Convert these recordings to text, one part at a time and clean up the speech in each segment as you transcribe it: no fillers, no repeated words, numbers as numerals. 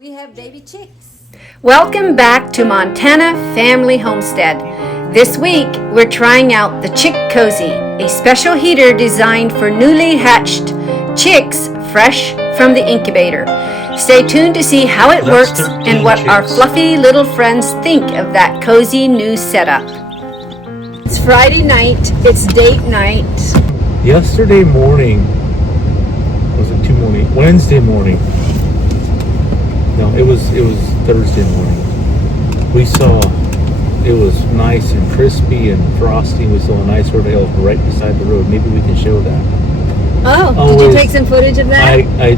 We have baby chicks. Welcome back to Montana Family Homestead. This week, we're trying out the Chick Cozy, a special heater designed for newly hatched chicks fresh from the incubator. Stay tuned to see how it works and what our fluffy little friends think of that cozy new setup. It's Friday night. It's date night. Yesterday morning, was it Wednesday morning. No, it was Thursday morning. We saw it was nice and crispy and frosty. We saw a nice rodeo right beside the road. Maybe we can show that. Oh, did you take some footage of that? I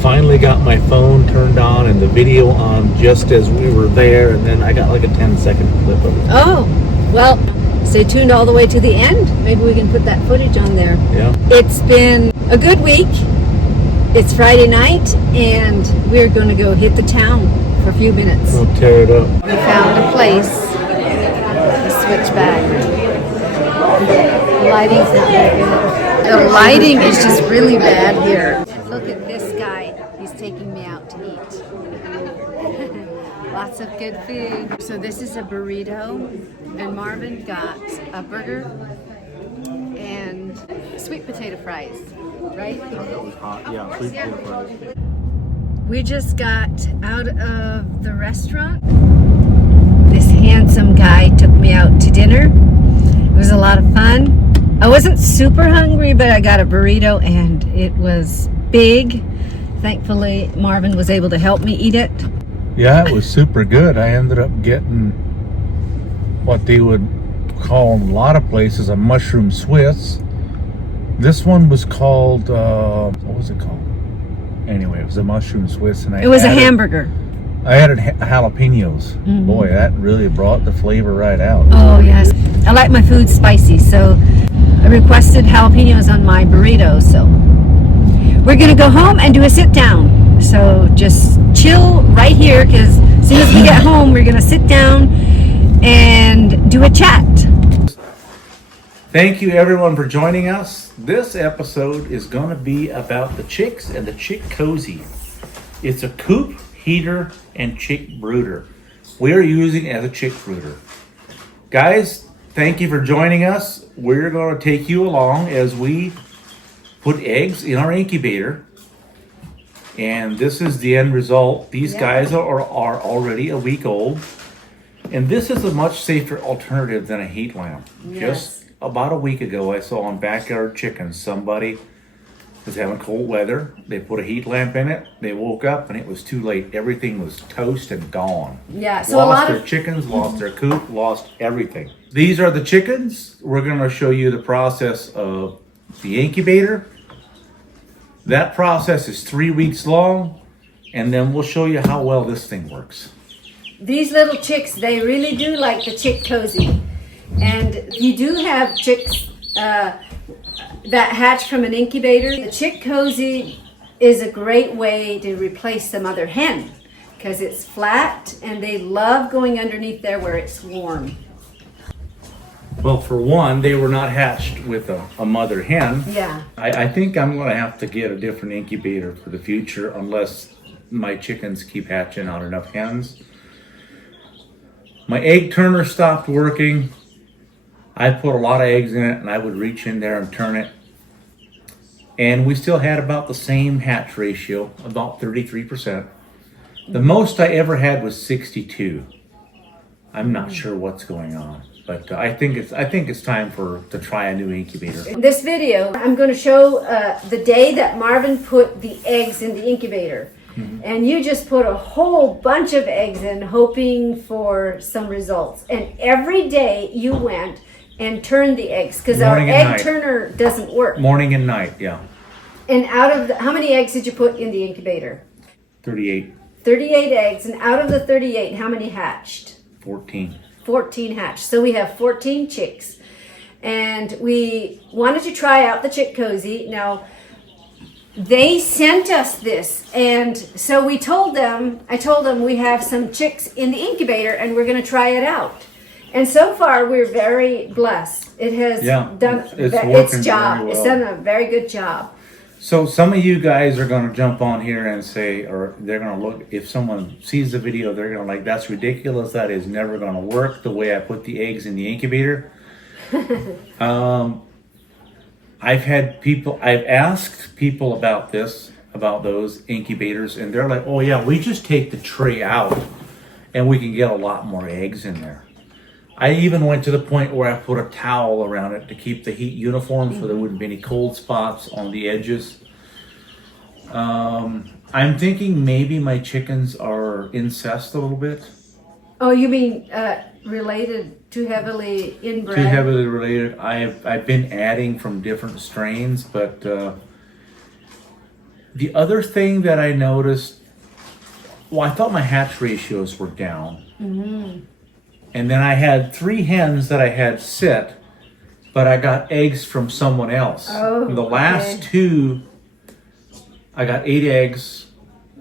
finally got my phone turned on and the video on just as we were there, and then I got like a 10-second clip of it. Oh, well, stay tuned all the way to the end. Maybe we can put that footage on there. Yeah. It's been a good week. It's Friday night, and we're going to go hit the town for a few minutes. We'll tear it up. We found a place to switch back. The lighting's not very good. The lighting is just really bad here. Look at this guy. He's taking me out to eat. Lots of good food. So this is a burrito, and Marvin got a burger and sweet potato fries, right? It was hot. Yeah, sweet potato fries. We just got out of the restaurant. This handsome guy took me out to dinner. It was a lot of fun. I wasn't super hungry, but I got a burrito and it was big. Thankfully, Marvin was able to help me eat it. Yeah, it was super good. I ended up getting what they would call in a lot of places a mushroom Swiss. This one was called, what was it called? Anyway, it was a mushroom Swiss, and It was a hamburger. I added jalapenos. Mm-hmm. Boy, that really brought the flavor right out. Oh yes, I like my food spicy, so I requested jalapenos on my burrito. So we're gonna go home and do a sit down. So just chill right here, because as soon as we get home, we're gonna sit down and do a chat. Thank you everyone for joining us. This episode is going to be about the chicks and the Chick Cozy. It's a coop, heater, and chick brooder. We are using it as a chick brooder. Guys, thank you for joining us. We're going to take you along as we put eggs in our incubator. And this is the end result. These guys are already a week old. And this is a much safer alternative than a heat lamp. Yes. Just about a week ago, I saw on Backyard Chickens, somebody was having cold weather. They put a heat lamp in it. They woke up and it was too late. Everything was toast and gone. Yeah, so lost their chickens, lost their coop, lost everything. These are the chickens. We're going to show you the process of the incubator. That process is 3 weeks long, and then we'll show you how well this thing works. These little chicks, they really do like the Chick Cozy. And you do have chicks that hatch from an incubator. The Chick Cozy is a great way to replace the mother hen, because it's flat and they love going underneath there where it's warm. Well, for one, they were not hatched with a mother hen. Yeah. I think I'm going to have to get a different incubator for the future unless my chickens keep hatching out enough hens. My egg turner stopped working. I put a lot of eggs in it, and I would reach in there and turn it. And we still had about the same hatch ratio, about 33%. The most I ever had was 62. I'm not sure what's going on, but I think it's time to try a new incubator. In this video, I'm going to show the day that Marvin put the eggs in the incubator. Mm-hmm. And you just put a whole bunch of eggs in, hoping for some results. And every day you went and turned the eggs, because our egg turner doesn't work. Morning and night, yeah. And out of how many eggs did you put in the incubator? 38. 38 eggs, and out of the 38, how many hatched? 14. 14 hatched. So we have 14 chicks. And we wanted to try out the Chick Cozy. Now, they sent us this, and so I told them we have some chicks in the incubator and we're going to try it out. And so far, we're very blessed. It has done its job. It's done a very good job. So some of you guys are going to jump on here and say, or they're going to look, if someone sees the video, they're going to like, that's ridiculous. That is never going to work the way I put the eggs in the incubator. I've asked people about those incubators, and they're like, oh yeah, we just take the tray out and we can get a lot more eggs in there. I even went to the point where I put a towel around it to keep the heat uniform so there wouldn't be any cold spots on the edges. I'm thinking maybe my chickens are incest a little bit. Oh, you mean related, too heavily inbred? Too heavily related. I've been adding from different strains, but the other thing that I noticed, well, I thought my hatch ratios were down. Mm-hmm. And then I had 3 hens that I had set, but I got eggs from someone else. Oh, the last 2, I got 8 eggs.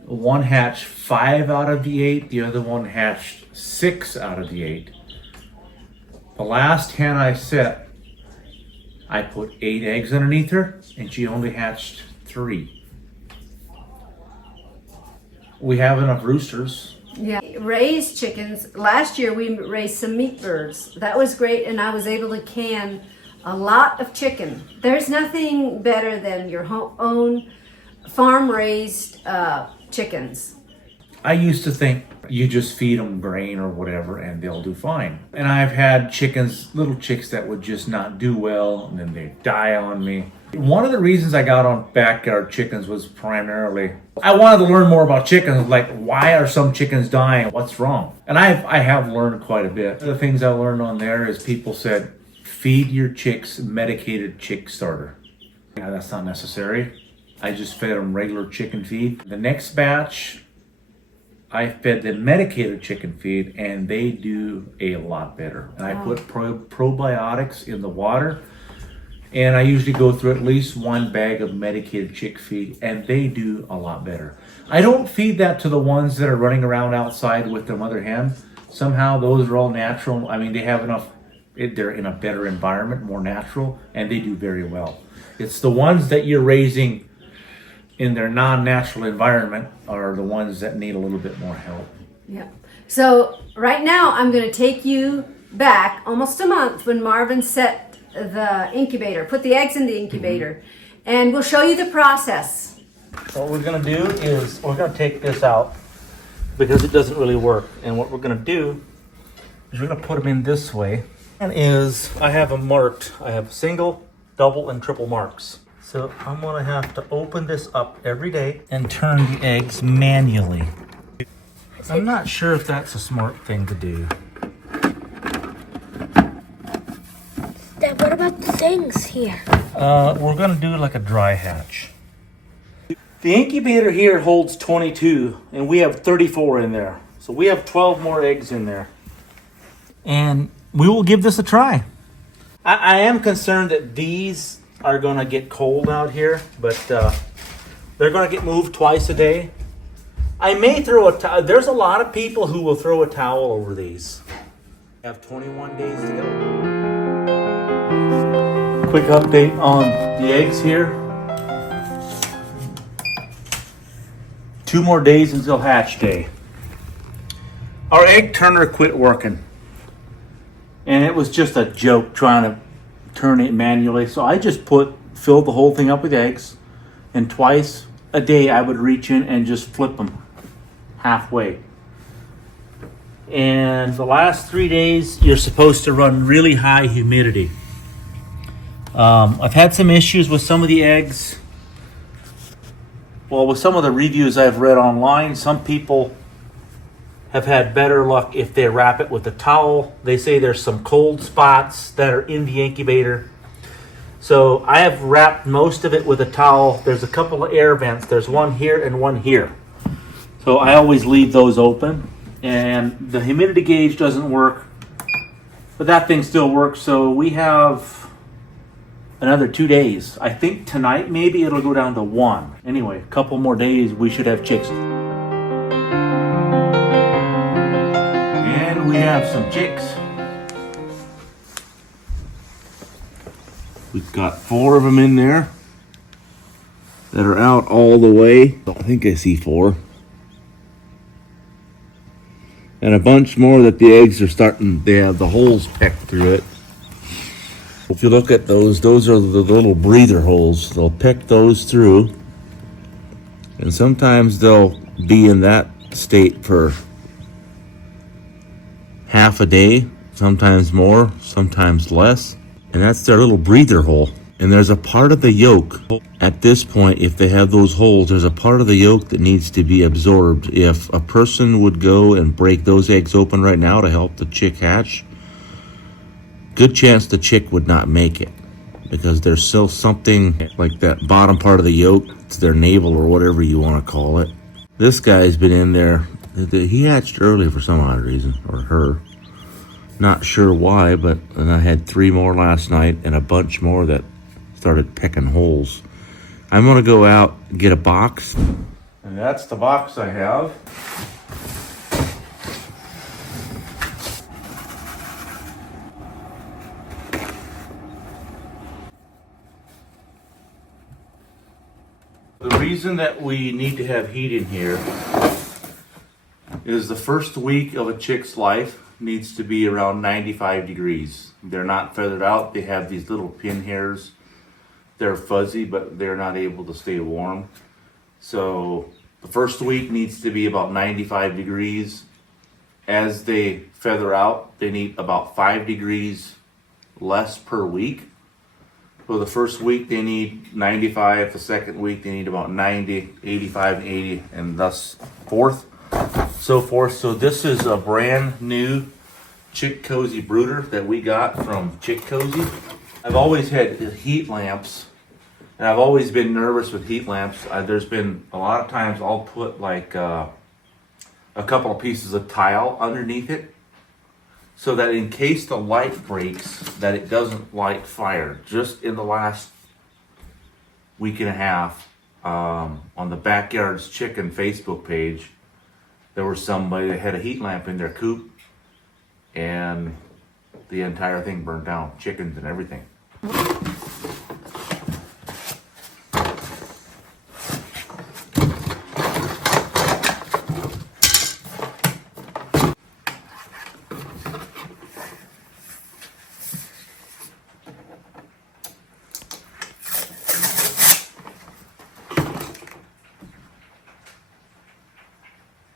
One hatched 5 out of the 8. The other one hatched 6 out of the 8. The last hen I set, I put 8 eggs underneath her, and she only hatched 3. We have enough roosters. Yeah, raised chickens. Last year we raised some meat birds. That was great, and I was able to can a lot of chicken. There's nothing better than your own farm-raised chickens. I used to think you just feed them grain or whatever and they'll do fine. And I've had chickens, little chicks that would just not do well, and then they die on me. One of the reasons I got on backyard chickens was primarily I wanted to learn more about chickens, like why are some chickens dying? What's wrong? And I have learned quite a bit. The things I learned on there is people said, feed your chicks medicated chick starter. Yeah, that's not necessary. I just fed them regular chicken feed. The next batch, I fed them medicated chicken feed, and they do a lot better. And I put probiotics in the water. And I usually go through at least 1 bag of medicated chick feed, and they do a lot better. I don't feed that to the ones that are running around outside with their mother hen. Somehow those are all natural. I mean, they have enough, they're in a better environment, more natural, and they do very well. It's the ones that you're raising in their non-natural environment are the ones that need a little bit more help. Yeah. So right now I'm going to take you back almost a month when Marvin set the incubator, put the eggs in the incubator, and we'll show you the process. So what we're going to do is we're going to take this out because it doesn't really work. And what we're going to do is we're going to put them in this way. And I have them marked. I have single, double, and triple marks. So I'm going to have to open this up every day and turn the eggs manually. I'm not sure if that's a smart thing to do. Dad, what about the things here? We're going to do like a dry hatch. The incubator here holds 22, and we have 34 in there. So we have 12 more eggs in there. And we will give this a try. I am concerned that these are going to get cold out here, but they're going to get moved twice a day. I may throw a towel. There's a lot of people who will throw a towel over these. I have 21 days to go. Quick update on the eggs here. 2 more days until hatch day. Our egg turner quit working. And it was just a joke trying to turn it manually. So I just filled the whole thing up with eggs. And twice a day I would reach in and just flip them halfway. And the last 3 days you're supposed to run really high humidity. I've had some issues with some of the eggs. Well, with some of the reviews I've read online, some people have had better luck if they wrap it with a towel. They say there's some cold spots that are in the incubator. So I have wrapped most of it with a towel. There's a couple of air vents. There's one here and one here. So I always leave those open. And the humidity gauge doesn't work, but that thing still works. So we have another 2 days. I think tonight maybe it'll go down to 1. Anyway, a couple more days we should have chicks. And we have some chicks. We've got 4 of them in there. that are out all the way. I think I see 4. And a bunch more that the eggs are starting, they have the holes pecked through it. If you look at those are the little breather holes. They'll peck those through. And sometimes they'll be in that state for half a day, sometimes more, sometimes less. And that's their little breather hole. And there's a part of the yolk at this point, if they have those holes, there's a part of the yolk that needs to be absorbed. If a person would go and break those eggs open right now to help the chick hatch, good chance the chick would not make it, because there's still something like that bottom part of the yolk, it's their navel or whatever you want to call it. This guy's been in there. He hatched early for some odd reason, or her. Not sure why, but and I had 3 more last night and a bunch more that started pecking holes. I'm gonna go out and get a box. And that's the box I have. The reason that we need to have heat in here is the first week of a chick's life needs to be around 95 degrees. They're not feathered out. They have these little pin hairs. They're fuzzy, but they're not able to stay warm. So the first week needs to be about 95 degrees. As they feather out, they need about 5 degrees less per week. So the first week they need 95, the second week they need about 90, 85, and 80, and thus so forth. So this is a brand new Chick Cozy brooder that we got from Chick Cozy. I've always had heat lamps, and I've always been nervous with heat lamps. There's been a lot of times I'll put like a couple of pieces of tile underneath it, so that in case the light breaks, that it doesn't light fire. Just in the last week and a half, on the Backyards Chicken Facebook page, there was somebody that had a heat lamp in their coop, and the entire thing burned down, chickens and everything.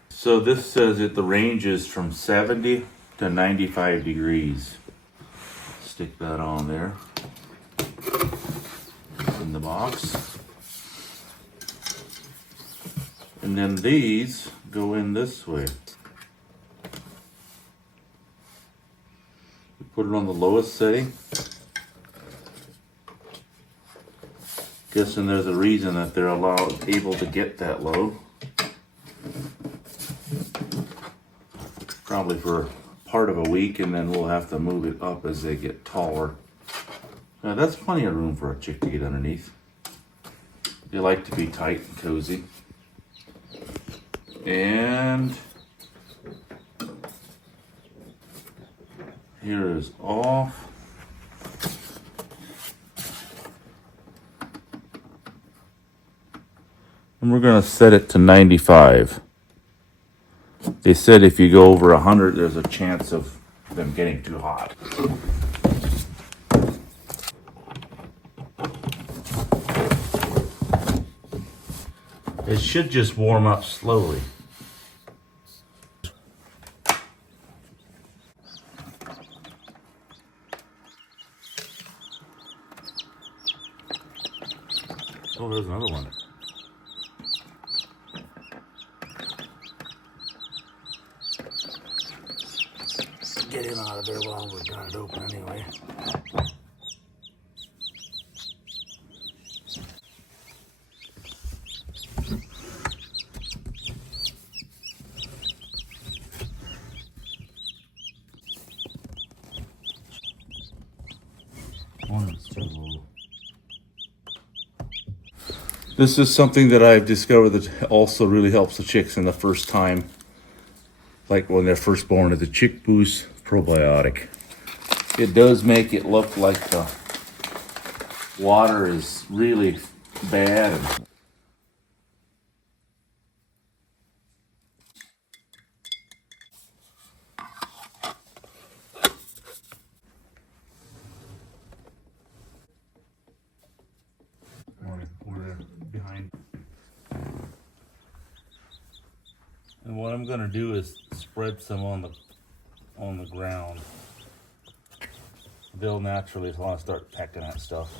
So this says that the range is from 70 to 95 degrees. Stick that on there in the box. And then these go in this way. You put it on the lowest setting. Guessing there's a reason that they're able to get that low. Probably for part of a week, and then we'll have to move it up as they get taller. Now that's plenty of room for a chick to get underneath. They like to be tight and cozy. And here is off. And we're going to set it to 95. They said if you go over 100, there's a chance of them getting too hot. It should just warm up slowly. Oh, there's another one. Get him out of there while we're got it open anyway. This is something that I've discovered that also really helps the chicks in the first time, like when they're first born, is the Chick Boost probiotic. It does make it look like the water is really bad, I'm gonna do is spread some on the ground. They'll naturally want to start pecking at stuff.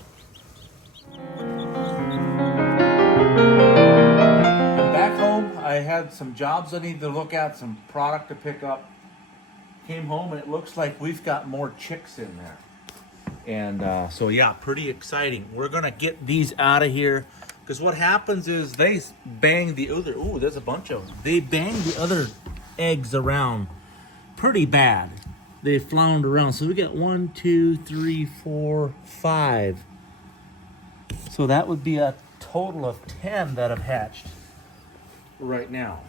Back home, I had some jobs I needed to look at, some product to pick up. Came home and it looks like we've got more chicks in there. And so yeah, pretty exciting. We're gonna get these out of here because what happens is they bang the other. Ooh, there's a bunch of them. They bang the other eggs around pretty bad. They flounder around. So we got 1, 2, 3, 4, 5. So that would be a total of 10 that have hatched right now.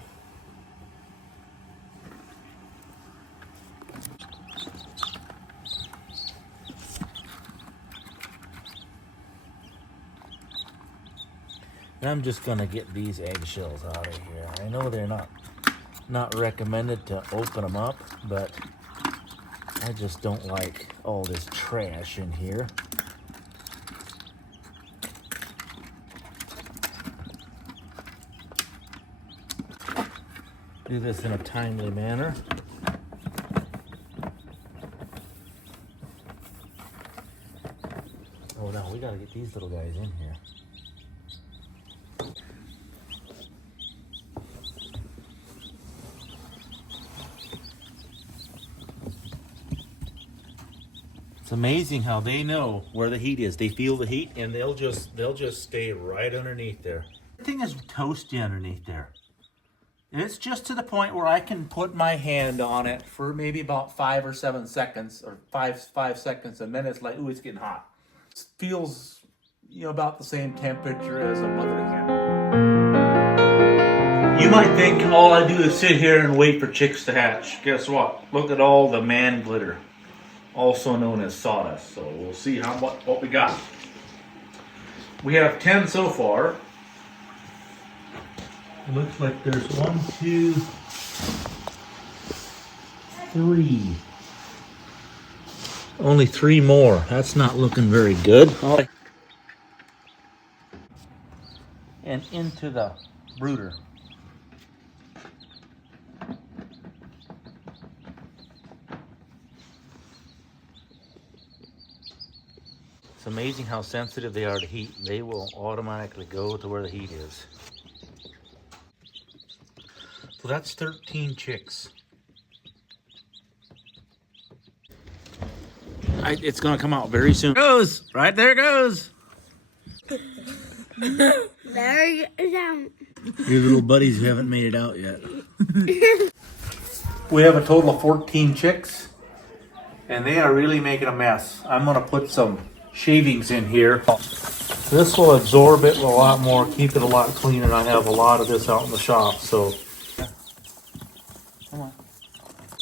And I'm just gonna get these eggshells out of here. I know they're not recommended to open them up, but I just don't like all this trash in here. Do this in a timely manner. Oh no, we gotta get these little guys in here. It's amazing how they know where the heat is. They feel the heat and they'll just stay right underneath there. Everything is toasty underneath there. And it's just to the point where I can put my hand on it for maybe about 5 or 7 seconds, or five seconds, and then it's like, ooh, it's getting hot. It feels, about the same temperature as a mother hen. You might think all I do is sit here and wait for chicks to hatch. Guess what? Look at all the man glitter, also known as sawdust. So we'll see what we got. We have 10 so far. It looks like there's 1, 2, 3. Only 3 more. That's not looking very good. And into the brooder. It's amazing how sensitive they are to heat. They will automatically go to where the heat is. So that's 13 chicks. It's gonna come out very soon. Goes right there. Goes. There you go. Your little buddies who haven't made it out yet. We have a total of 14 chicks, and they are really making a mess. I'm gonna put some shavings in here. This will absorb it a lot more, keep it a lot cleaner. I have a lot of this out in the shop, so. Come on.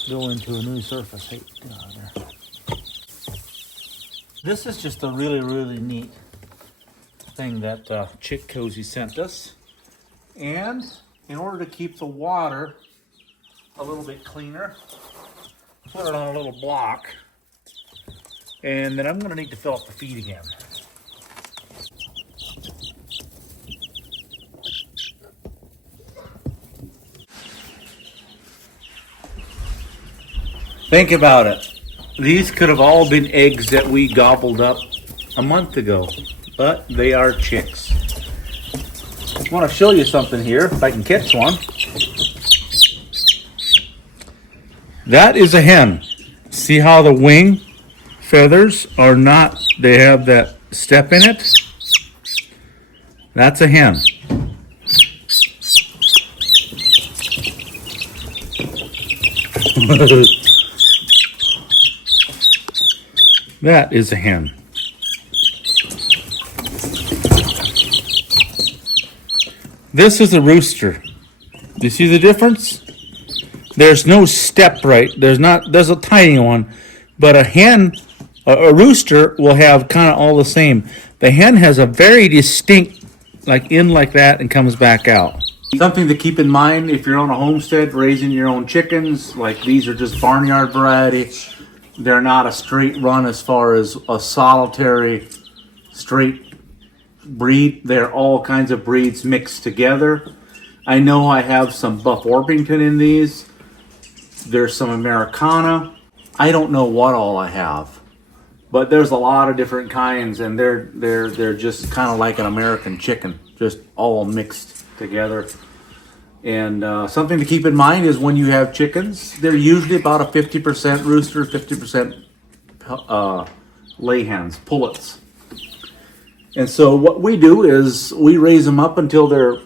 Go into a new surface. Hey, get out of there. This is just a really, really neat thing that Chick Cozy sent us. And in order to keep the water a little bit cleaner, put it on a little block. And then I'm going to need to fill up the feed again. Think about it. These could have all been eggs that we gobbled up a month ago, but they are chicks. I want to show you something here, if I can catch one. That is a hen. See how the wing feathers are not, they have that step in it? That's a hen. That is a hen. This is a rooster. Do you see the difference? There's no step right. There's a tiny one, but a hen, a rooster will have kind of all the same. The hen has a very distinct, in like that and comes back out. Something to keep in mind if you're on a homestead raising your own chickens, these are just barnyard variety. They're not a straight run as far as a solitary straight breed. They're all kinds of breeds mixed together. I know I have some Buff Orpington in these. There's some Americana. I don't know what all I have, but there's a lot of different kinds, and they're just kind of like an American chicken, just all mixed together. And something to keep in mind is when you have chickens, they're usually about a 50% rooster, 50% lay hens, pullets. And so what we do is we raise them up until they're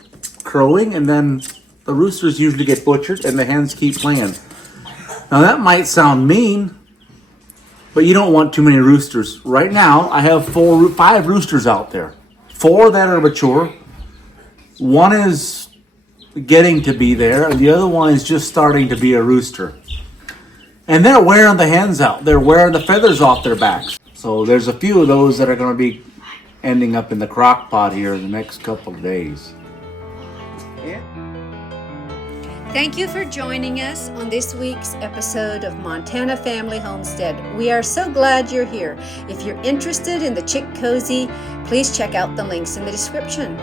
crowing, and then the roosters usually get butchered and the hens keep laying. Now that might sound mean, but you don't want too many roosters. Right now, I have 5 roosters out there. 4 that are mature. 1 is getting to be there, and the other one is just starting to be a rooster. And they're wearing the hens out. They're wearing the feathers off their backs. So there's a few of those that are going to be ending up in the crock pot here in the next couple of days. Thank you for joining us on this week's episode of Montana Family Homestead. We are so glad you're here. If you're interested in the Chick Cozy, please check out the links in the description.